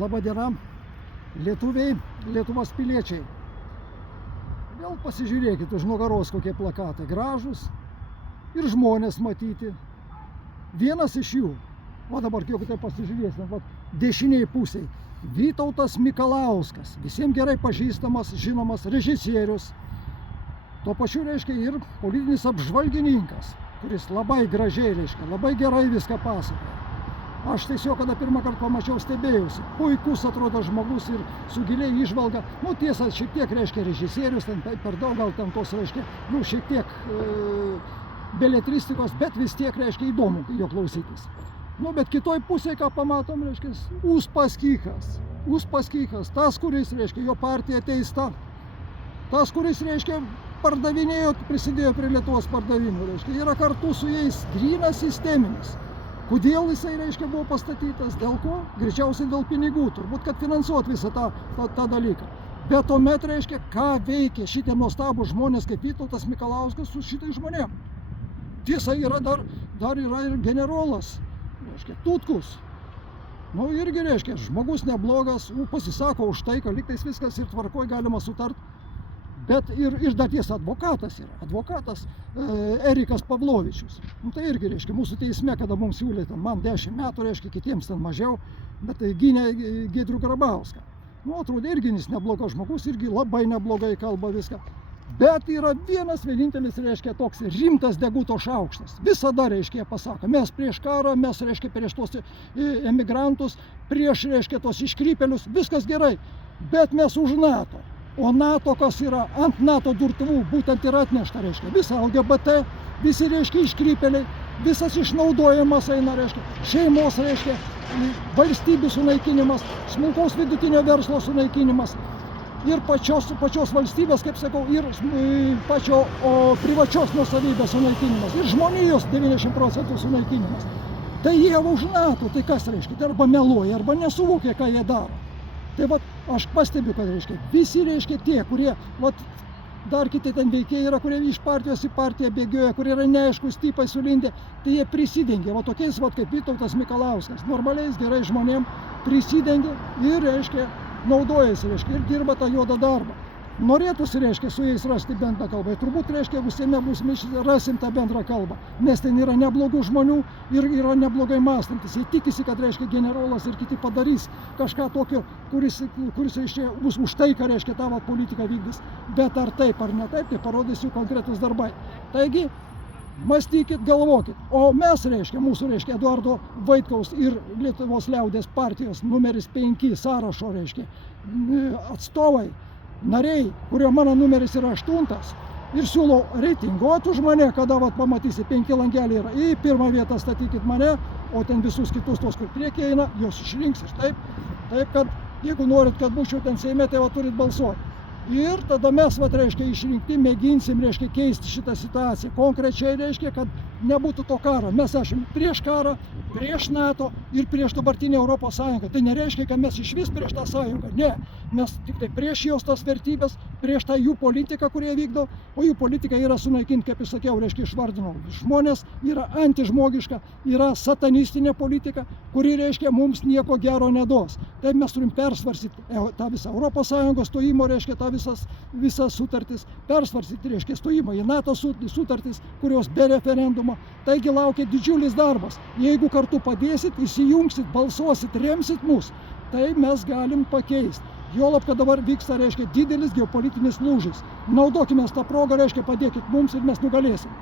Labadiena, lietuviai, Lietuvos piliečiai. Vėl pasižiūrėkit už nugaros kokie plakatai gražūs ir žmonės matyti. Vienas iš jų, o dabar kiek tai pasižiūrėsim, dešiniai pusėj, Vytautas Mikalauskas, visiems gerai pažįstamas, žinomas režisierius. Tuo pačiu reiškia ir politinis apžvalgininkas, kuris labai gražiai reiškia, labai gerai viską pasakoja. Aš tiesiog, kada pirmą kartą pamačiau, stebėjausi. Puikus atrodo žmogus ir su giliai įžvalga. Nu, tiesa, šiek tiek reiškia režisierius, ten per daug gal ten tos reiškia, nu, šiek tiek beletristikos, bet vis tiek reiškia įdomu jo klausytis. Nu, bet kitoj pusėje, ką pamatom, reiškia, Uspaskichas, tas, kuris, reiškia, jo partija teista, tas, kuris, reiškia, pardavinėjo, prisidėjo prie Lietuvos pardavimų, reiškia, yra kartu su jais grynas sisteminis. Kodėl jisai, reiškia, buvo pastatytas, dėl ko? Greičiausiai dėl pinigų, turbūt, kad finansuot visą tą dalyką. Bet tuomet, reiškia, ką veikia šitie nuostabūs žmonės kaip Vytautas Mikalauskas su šitais žmonėm. Tiesa, yra dar yra ir generolas, reiškia, Tutkus. Nu, irgi, reiškia, žmogus neblogas, pasisako už tai, kad lygtais viskas ir tvarkoj galima sutart. Bet ir dar tiesa advokatas yra. Advokatas Erikas Pavlovičius. Nu, tai irgi, reiškia, mūsų teisme, kada mums siūlė, man 10 metų, reiškia, kitiems ten mažiau, bet tai gynė Giedrių Grabauską. Nu, atrodo, irgi jis neblogas žmogus, irgi labai neblogai kalba viską. Bet yra vienas vienintelis, reiškia, toks rimtas deguto šaukštas. Visada, reiškia, pasako, mes prieš karą, mes, reiškia, prieš tos emigrantus, prieš, reiškia, tos iškrypėlius, viskas gerai, bet mes už NATO. O NATO, kas yra ant NATO durtuvų, būtent ir atnešta, reiškia, visa LGBT, visi, reiškia, iškrypėliai, visas išnaudojimas eina, reiškia, šeimos, reiškia, valstybių sunaikinimas, smulkaus vidutinio verslo sunaikinimas ir pačios valstybės, kaip sakau, ir privačios nuosavybės sunaikinimas ir žmonijos 90% sunaikinimas. Tai jie už NATO, tai kas reiškia, tai arba meluoja, arba nesuvokia, ką jie daro. Tai vat, aš pastebiu, kad reiškia, visi reiškia tie, kurie, vat, dar kiti ten veikėjai yra, kurie iš partijos į partiją bėgioja, kurie yra neaiškus tipai sulindę, tai jie prisidengia, va tokiais, vat, kaip Vytautas Mikalauskas, normaliais, gerai žmonėm prisidengia ir, reiškia, naudojasi, reiškia, ir dirba tą juodą darbą. Norėtųsi, reiškia, su jais rasti bendrą kalbą. Turbūt, reiškia, jeigu Seime bus rasim tą bendrą kalbą, nes ten yra neblogų žmonių ir yra neblogai mąstantis. Jie tikisi, kad, reiškia, generolas ir kiti padarys kažką tokio, kuris reiškia, bus už tai, ką, reiškia, tavo politiką vykdys. Bet ar taip ar ne taip, tai parodys jų konkretus darbai. Taigi, mąstykit, galvokit. O mes, reiškia, mūsų, reiškia, Eduardo Vaitkaus ir Lietuvos liaudės partijos numeris 5 sąrašo, reiškia, atstovai, nariai, kurio mano numeris yra 8 ir siūlau reitinguoti už mane, kada vat, pamatysi 5 langeliai yra, į pirmą vietą statykit mane, o ten visus kitus tos, kur priekyje eina, jos išrinks ir taip, kad jeigu norit, kad būčiau ten Seime, tai va turit balsuoti. Ir tada mes, vat, reiškia, išrinkti, mėginsim, reiškia, keisti šitą situaciją. Konkrečiai reiškia, kad nebūtų to karo. Mes esame prieš karą, prieš NATO ir prieš dabartinę Europos Sąjungą. Tai nereiškia, kad mes išvis prieš tą sąjungą. Ne, mes tik tai prieš jos tas vertybės, prieš tą jų politiką, kurie vykdo, o jų politika yra sunaikinti, kaip aš sakiau, reiškia, išvardinau. Žmonės yra antižmogiška, yra satanistinė politika, kuri, reiškia, mums nieko gero neduos. Tai mes turim persvarsyti tą visą Europos Sąjungos stojimo, reiškia, visas sutartis, persvarsyti, reiškia, stojimą į NATO sutartis, kurios be referendumo. Taigi laukia didžiulis darbas. Jeigu kartu padėsit, įsijungsit, balsuosit, remsit mus, tai mes galim pakeisti. Juolab, kad dabar vyksta, reiškia, didelis geopolitinis lūžis. Naudokime tą progą, reiškia, padėkit mums ir mes nugalėsim.